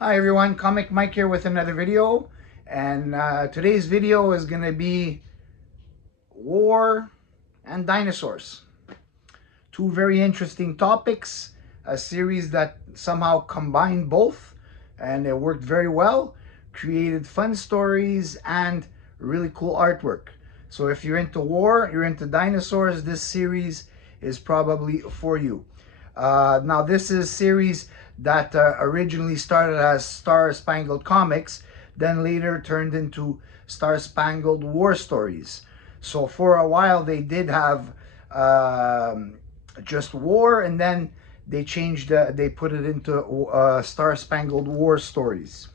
Hi everyone, Comic Mike here with another video, and today's video is going to be war and dinosaurs. Two very interesting topics, a series that somehow combined both, and it worked very well, created fun stories and really cool artwork. So if you're into war, you're into dinosaurs, this series is probably for you. Now this is a series that originally started as Star Spangled Comics, then later turned into Star Spangled War Stories. So for a while they did have just war, and then they changed, they put it into Star Spangled War Stories.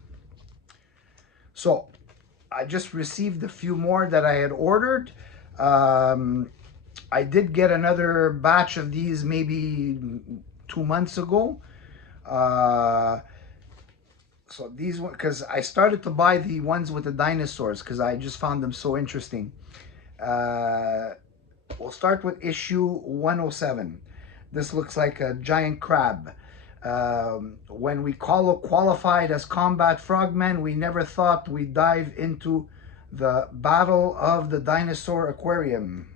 So I just received a few more that I had ordered. I did get another batch of these maybe 2 months ago. So these ones, because I started to buy the ones with the dinosaurs because I just found them so interesting. We'll start with issue 107. This looks like a giant crab. When we qualified as combat frogmen, we never thought we'd dive into the battle of the dinosaur aquarium.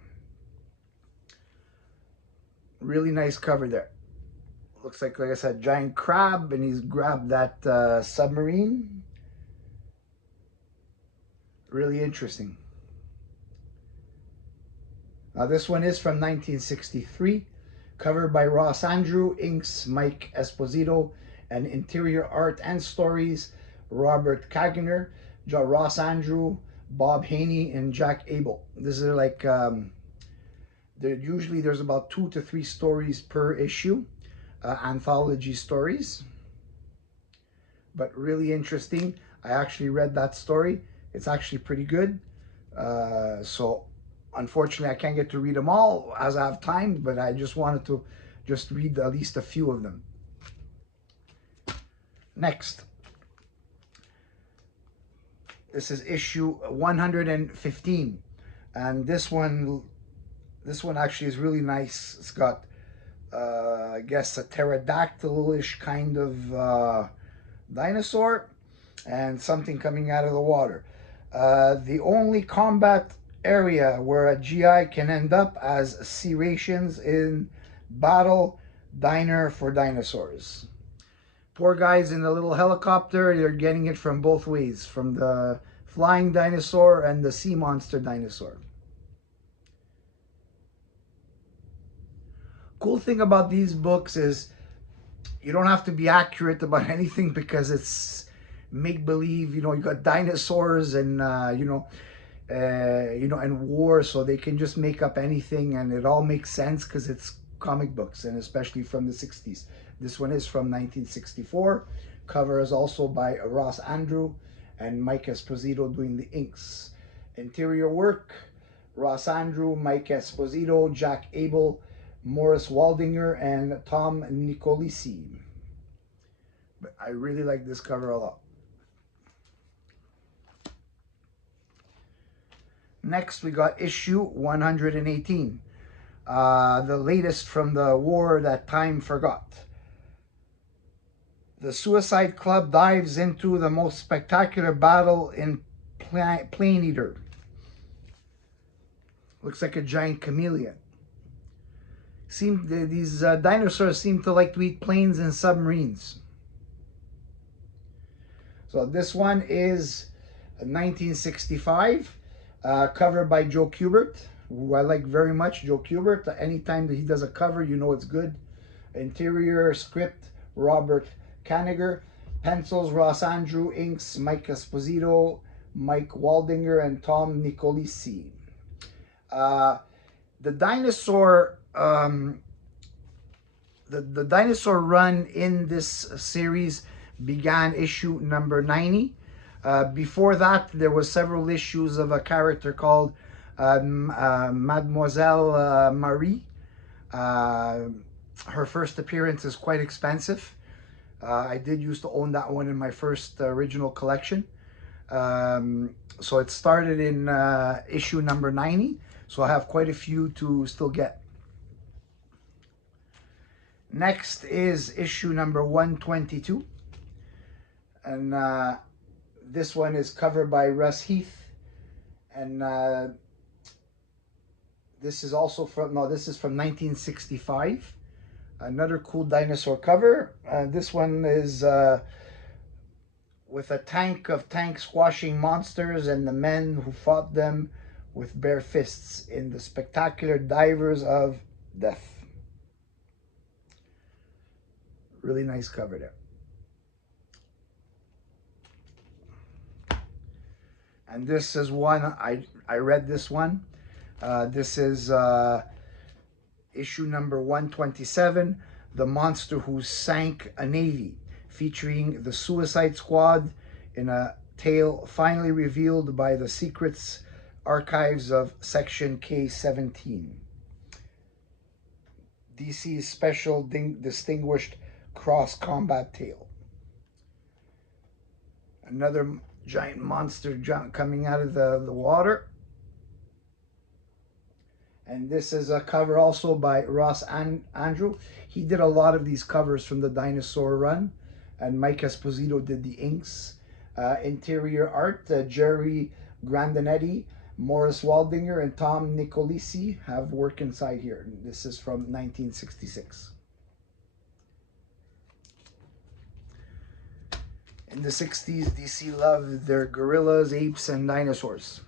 Really nice cover there. Looks like I said, giant crab, and he's grabbed that submarine. Really interesting. Now this one is from 1963, covered by Ross Andrew, inks Mike Esposito, and interior art and stories Robert Kagner, Ross Andrew, Bob Haney, and Jack Abel. This is like usually there's about 2 to 3 stories per issue, anthology stories, but really interesting. I actually read that story. It's actually pretty good. So unfortunately, I can't get to read them all as I have time, but I just wanted to just read at least a few of them. Next, this is issue 115, and this one actually is really nice. It's got I guess a pterodactyl-ish kind of dinosaur and something coming out of the water. The only combat area where a GI can end up as C rations in battle, diner for dinosaurs. Poor guys in the little helicopter, they're getting it from both ways, from the flying dinosaur and the sea monster dinosaur. Cool thing about these books is you don't have to be accurate about anything because it's make-believe. You got dinosaurs and and war, so they can just make up anything, and it all makes sense because it's comic books, and especially from the 60s. This one is from 1964. Cover is also by Ross Andrew and Mike Esposito doing the inks. Interior work, Ross Andrew, Mike Esposito, Jack Abel, Morris Waldinger, and Tom Nicolisi. But I really like this cover a lot. Next, we got issue 118, the latest from the war that time forgot. The Suicide Club dives into the most spectacular battle in Plane Eater. Looks like a giant chameleon. These dinosaurs seem to like to eat planes and submarines. So this one is 1965, covered by Joe Kubert, who I like very much. Joe Kubert, anytime that he does a cover, you know it's good. Interior script, Robert Kaniger. Pencils, Ross Andrew. Inks, Mike Esposito, Mike Waldinger, and Tom Nicolisi. The dinosaur the dinosaur run in this series began issue number 90. Before that, there was several issues of a character called Mademoiselle Marie. Her first appearance is quite expensive. I did used to own that one in my first original collection. So it started in issue number 90. So I have quite a few to still get. Next is issue number 122. And this one is covered by Russ Heath. And this is also from, no, this is from 1965. Another cool dinosaur cover. This one is with a tank of tank squashing monsters and the men who fought them with bare fists in the spectacular Divers of Death. Really nice cover there. And this is one, I read this one. This is issue number 127, The Monster Who Sank a Navy, featuring the Suicide Squad in a tale finally revealed by the secrets archives of Section K-17. DC's special distinguished cross-combat tale. Another giant monster coming out of the water. And this is a cover also by Ross Andrew. He did a lot of these covers from the Dinosaur run. And Mike Esposito did the inks. Interior art, Jerry Grandinetti, Morris Waldinger, and Tom Nicolisi have work inside here. This is from 1966. In the 60s, DC loved their gorillas, apes, and dinosaurs.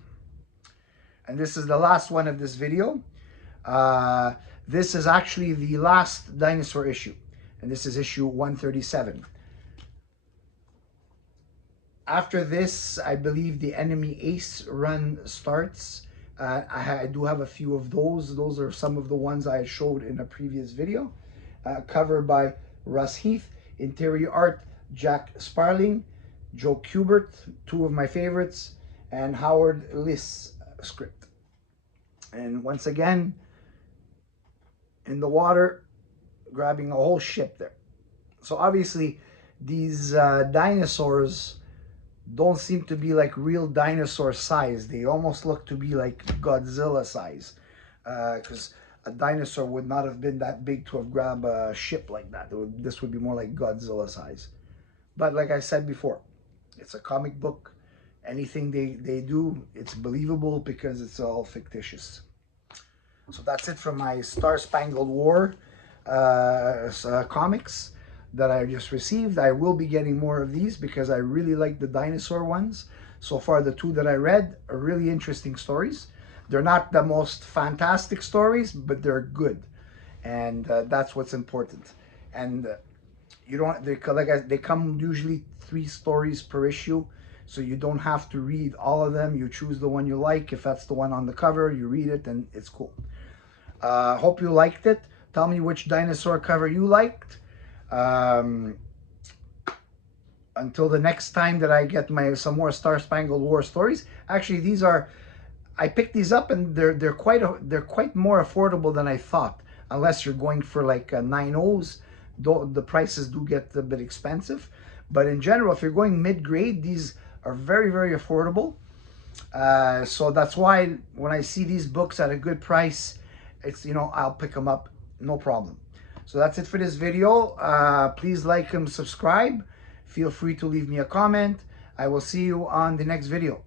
And this is the last one of this video. This is actually the last dinosaur issue. And this is issue 137. After this, I believe the Enemy Ace run starts. I do have a few of those. Those are some of the ones I showed in a previous video. Covered by Russ Heath. Interior art, Jack Sparling, Joe Kubert, two of my favorites, and Howard Liss script. And once again, in the water, grabbing a whole ship there. So obviously, these dinosaurs don't seem to be like real dinosaur size. They almost look to be like Godzilla size. Because a dinosaur would not have been that big to have grabbed a ship like that. This would be more like Godzilla size. But like I said before, it's a comic book. Anything they do, it's believable because it's all fictitious. So that's it from my Star Spangled War comics that I just received. I will be getting more of these because I really like the dinosaur ones. So far, the two that I read are really interesting stories. They're not the most fantastic stories, but they're good. And that's what's important. And you don't, they come usually 3 stories per issue. So you don't have to read all of them. You choose the one you like. If that's the one on the cover, you read it and it's cool. Hope you liked it. Tell me which dinosaur cover you liked. Until the next time that I get some more Star Spangled War stories. Actually, these are, I picked these up and they're quite more affordable than I thought. Unless you're going for like 9.0s, the prices do get a bit expensive. But in general, if you're going mid-grade, these are very, very affordable. So that's why when I see these books at a good price, it's, you know, I'll pick them up, no problem. So that's it for this video. Please like and subscribe. Feel free to leave me a comment. I will see you on the next video.